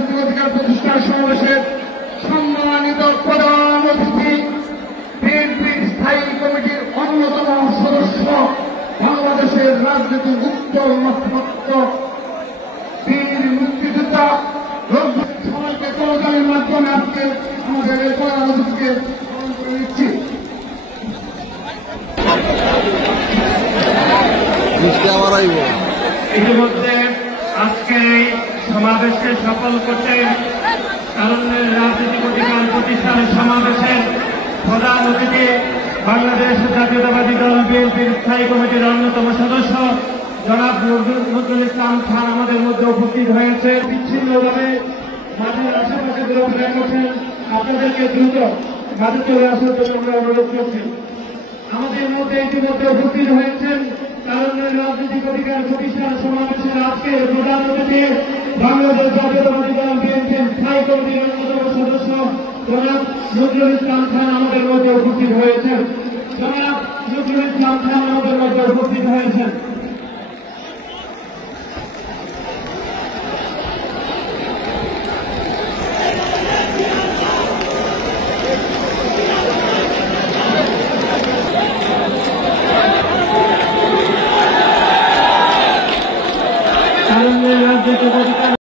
রাজনৈতিক অধিকার প্রতিষ্ঠা সমাবেশের সম্মানিত প্রধান অতিথি, বিএনপির স্থায়ী কমিটির অন্যতম সদস্য, বাংলাদেশের রাজনীতির উত্তর নক্ষত্র, বীর মুক্তিযোদ্ধা, সবাইকে করতালির মাধ্যমে আজকে আমাদের এই প্রধান অতিথিকে স্মরণ করে দিচ্ছি। ইতিমধ্যে আজকের এই সমাবেশকে সফল করতে কারণের রাজনৈতিক অধিকার প্রতিষ্ঠানের সমাবেশের প্রধান অতিথি, বাংলাদেশ জাতীয়তাবাদী দল বিএনপির স্থায়ী কমিটির অন্যতম সদস্য জনাব নজরুল ইসলাম খান আমাদের মধ্যে উপস্থিত হয়েছে। বিচ্ছিন্নভাবে মাঠের আশেপাশে ঘোরাফেরা করছেন, আপনাদেরকে দ্রুত মাঠে চলে আসার জন্য আমরা অনুরোধ করছি। আমাদের মধ্যে ইতিমধ্যে উপস্থিত হয়েছেন কারণের রাজনৈতিক অধিকার প্রতিষ্ঠান সমাবেশের আজকের প্রধান অতিথি, বাংলাদেশ জাতীয়তাবাদী দল বিএনপির স্থায়ী কমিটির অন্যতম সদস্য জনাব নজরুল ইসলাম খান আমাদের মধ্যে উপস্থিত হয়েছেন। জনাব নজরুল ইসলাম খান আমাদের মধ্যে উপস্থিত হয়েছেন।